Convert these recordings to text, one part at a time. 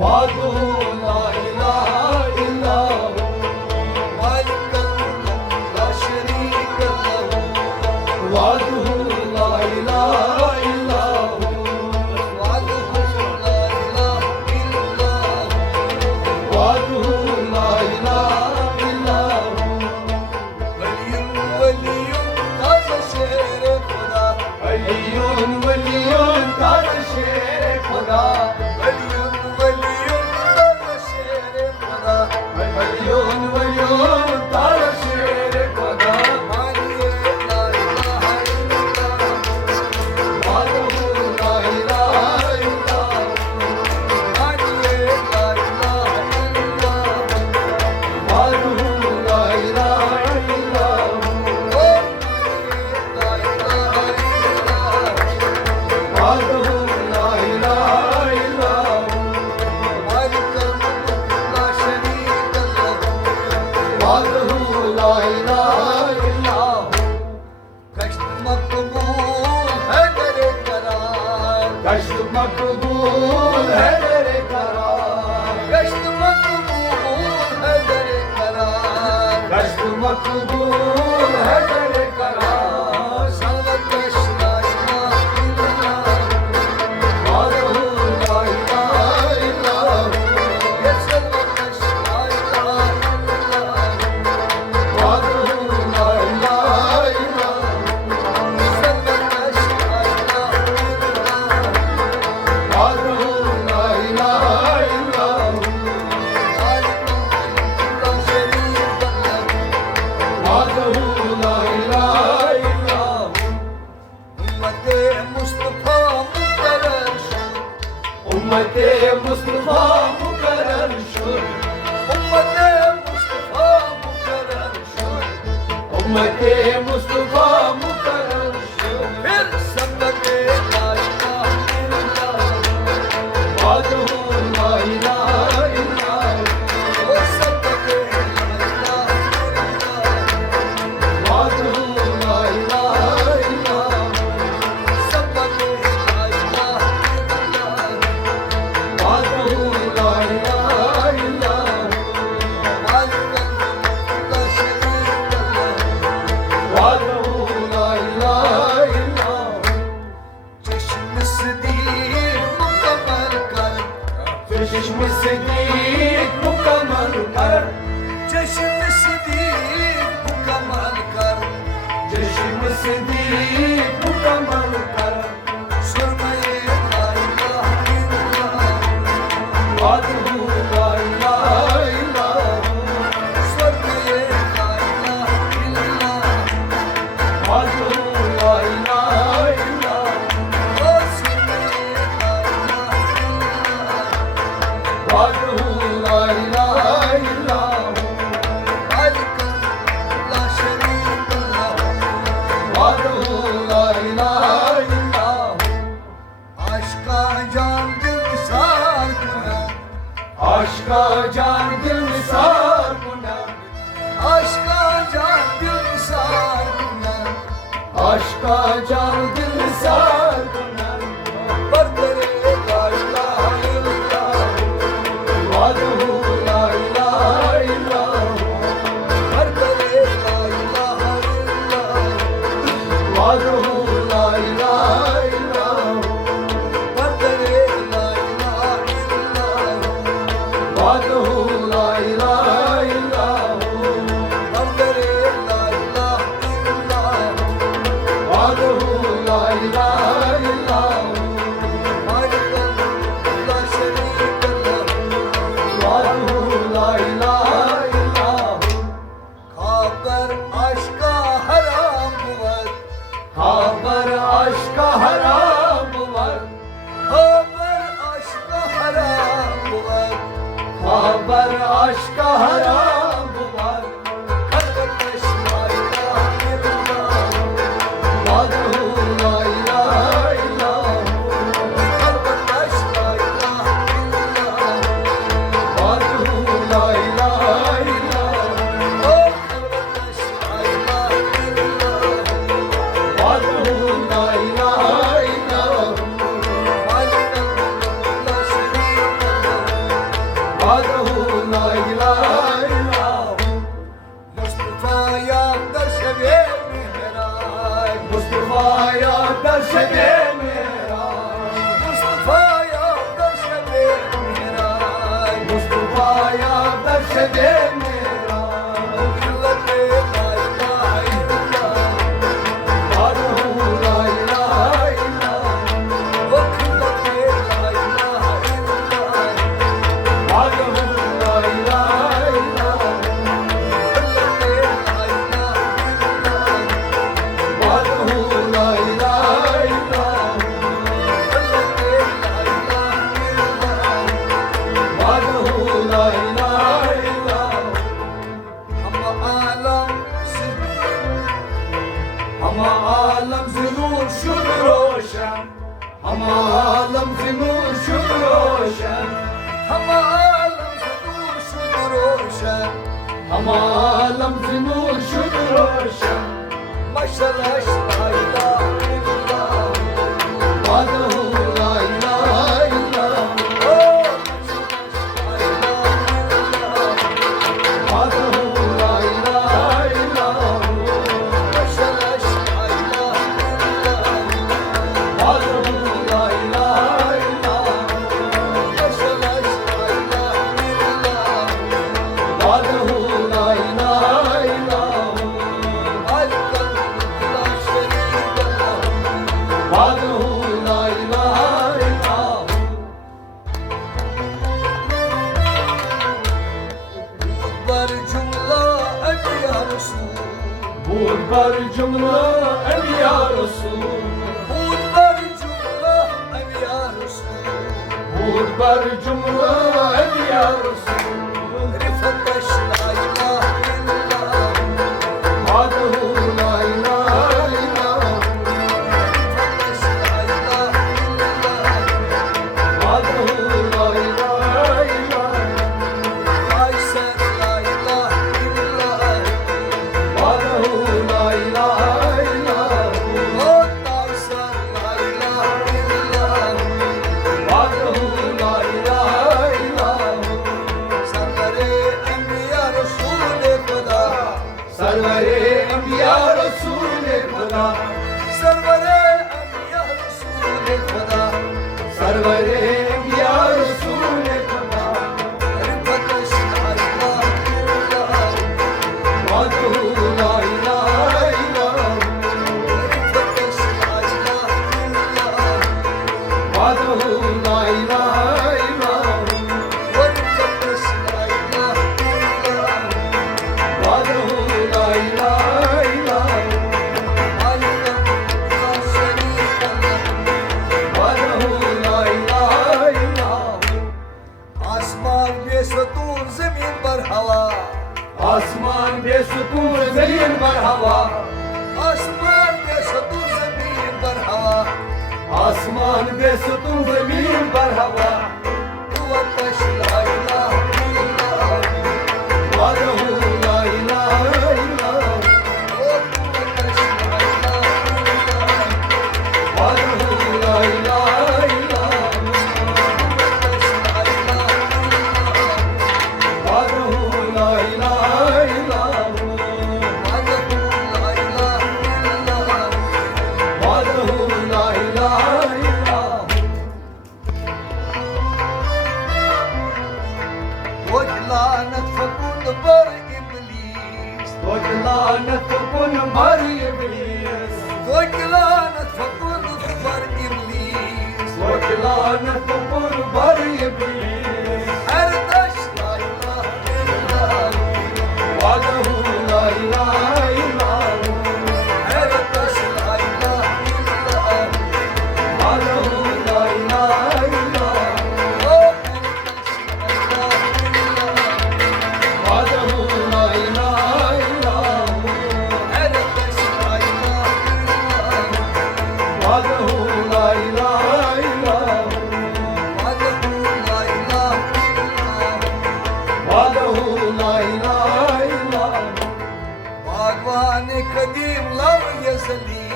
وحده لا إله إلا هو مالك لا شريك له وحده لا إله إلا هو وحده لا إله إلا هو وحده لا إله إلا هو ولي تازه شیر خدا حي ولي تازه شیر خدا ولی تازه شیر خدا حي ولي تازه شیر خدا مانیے لا إله إلا وحده لا إله إلا هو مانیے لا إله إلا وحده لا إله إلا هو لا إله إلا وحده لا إله إلا هو مالك لا شريك له وحده لا إله إلا هو कष्ट मकबूल है तेरे करार कष्ट मकबूल है तेरे करार कष्ट मकबूल है तेरे करार कष्ट मकबूल है तेरे करार सर्वत ला इलाहा इल्लल्लाह वहदहु ला इलाहा इल्ला हु ये सर्वत ला इलाहा इल्लल्लाह वहदहु ला इलाहा इल्ला हु सर्वत ला इलाहा इल्लल्लाह वहदहु ला इलाहा इल्ला हु मालिक ला शरीक له वहदहु ला इलाहा इल्ला हु उम्मते मुस्तफा मुकर्रर शुर उम्मते मुस्तफा मुकर्रर शुर उम्मते मुस्तफा मुकर्रर शुर उम्मते मुस्तफा मुकर्रर शुर फिर सबके ला इलाहा इल्लल्लाह वहदहु ला इलाहा इल्ला हु वो सबके ला इलाहा इल्लल्लाह वहदहु ला इलाहा इल्ला हु सबके ला इलाहा इल्लल्लाह वहदहु ला इलाहा इल्ला हु मालिक ला शरीक له वहदहु ला इलाहा इल्ला हु चश्म सदीर मुकम्मल कर चश्म सदीक मुकम्मल कर चश्म सदीर मुकम्मल कर चश्म सदीक मुकम्मल कर सुरमये ला इलाहा इल्लल्लाह वहदहु ला इलाहा इल्ला हु सुरमये ला इलाहा इल्लल्लाह वहदहु ला इलाहा इल्ला हु ओ सुरमये ला इलाहा इल्लल्लाह वहदहु ला इलाहा इल्ला हु मालिक ला शरीक له वहदहु ला इलाहा इल्ला हु आशिका जान दिल निसार गुना आशिका जान दिल निसार गुना आशिका जान दिल निसार गुना आशिका जान दिल निसार गुना पर तेरे ला इलाहा इल्लल्लाह वहदहु ला इलाहा इल्ला हु पर तेरे ला इलाहा इल्लल्लाह वहदहु ला इलाहा इल्ला हु पर तेरे ला इलाहा इल्लल्लाह वहदहु ला इलाहा इल्ला हु पर तेरे ला इलाहा इल्लल्लाह वहदहु ला इलाहा इल्ला हु मालिक ला शरीक له वहदहु ला इलाहा इल्ला हु खाकर आशिका हराम बुवत खाबर आशिका हराम बुवत खाकर आशिका हराम बुवत खाबर आशिका हराम बुवत खलकत ला इलाहा इल्लल्लाह वहदहु ला इलाहा इल्ला हु खलकत ला इलाहा इल्लल्लाह वहदहु ला इलाहा इल्ला हु ओ खलकत ला इलाहा इल्लल्लाह वहदहु ला इलाहा इल्ला हु मालिक ला शरीक له दे मेरा खिलते ला इलाहा इल्लल्लाह वादहू ला इलाहा इल्लल्लाह ओ खिलते ला इलाहा इल्लल्लाह वादहू ला इलाहा इल्लल्लाह खिलते ला इलाहा इल्लल्लाह वादहू ला इलाहा इल्लल्लाह खिलते ला इलाहा इल्लल्लाह वादहू ला इलाहा इल्लल्लाह हम आलम से हम आलम से नूर शुद रोशन हम आलम से नूर शुद रोशन हम आलम से दूर शुद रोशन हम आलम से नूर शुद रोशन मशरश ला इलाहा इल्लल्लाह वादहू ला इलाहा इल्लल्लाह ओ मशरश ला इलाहा इल्लल्लाह वादहू ला इलाहा इल्लल्लाह मशरश ला इलाहा इल्लल्लाह वादहू ला इलाहा इल्लल्लाह मशरश ला इलाहा इल्लल्लाह वादहू ला इलाहा इल्लल्लाह अलकल ला शरीक लह वादहू ला इलाहा इल्लल्लाह पर जुमला अबिया रसूल بود بر جمله انبیا رسول بود بر جمله अबिया रसूल بود بر جمله انبیا رسول رفتش لا इलाहा इल्लल्लाह وحده لا اله الا الله رفتش لا इलाहा इल्लल्लाह وحده لا اله الا الله قيصر لا इलाहा इल्लल्लाह وحده لا اله الا الله ओ قيصر لا इलाहा इल्लल्लाह وحده لا اله الا الله सरवरे अम्बिया रसूल खुदा سرور انبیا رسول خدا सरवरे अम्बिया रसूल खुदा سرور انبیا رسول خدا رفتش لا इलाहा इल्लल्लाह وحده لا اله الا الله رفتش لا इलाहा इल्लल्लाह وحده لا اله الا الله ورفتش لا इलाहा इल्लल्लाह وحده لا اله الا الله अलकल ला शरीक लह وحده لا اله الا الله आसमान बेसतूर जमीन पर हवा आसमान बेसुकून जमीन पर हवा आसमान बेसतूर जमीन पर हवा आसमान बेसुकून जमीन पर हवा रفتश ला इलाहा इल्लल्लाह وحده لا اله الا الله ओ रفتश ला इलाहा इल्लल्लाह وحده لا اله الا الله रفتश ला इलाहा इल्लल्लाह وحده لا اله الا الله वहदहू ला इलाहा इल्लल्लाह وحده لا اله الا الله وجلانت فكون بر إبليس وجلانت تكون بر ابليس وجلانت فكون بر إبليس وجلانت تكون بر ابليس أردش لا إله إلا الله وحده لا اله الا الله أردش لا إله إلا الله وحده لا اله الا الله وحده لا اله الا الله أردش لا إله إلا الله وحده لا اله الا الله وحده لا إله إلا الله وحده لا اله الا الله باغبان قديم لم يزلي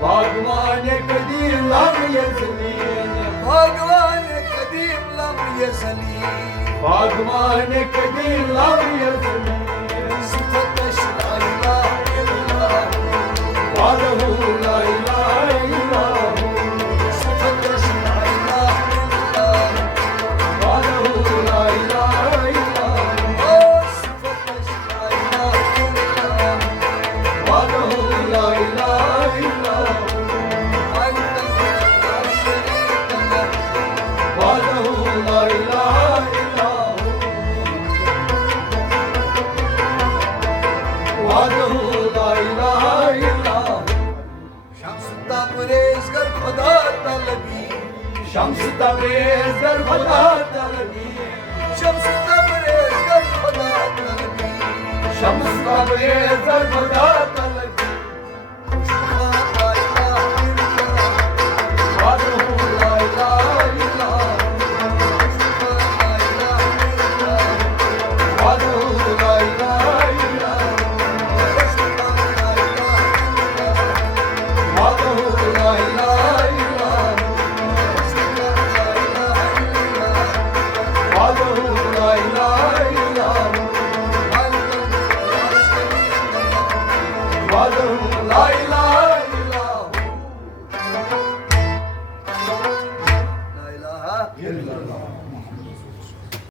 باغبان قدیم لم یزلی باغبان قديم لم يزلي باغبان قدیم لم یزلی صفتش لا إله إلا الله وحده لا اله الا الله صفتش لا إله إلا الله وحده لا اله الا الله Oh शम्स तबरेज़ गर खुदा तलबी शम्स तबरेज़ गर खुदा तलबी शम्स तबरेज़ गर खुदा तलबी Father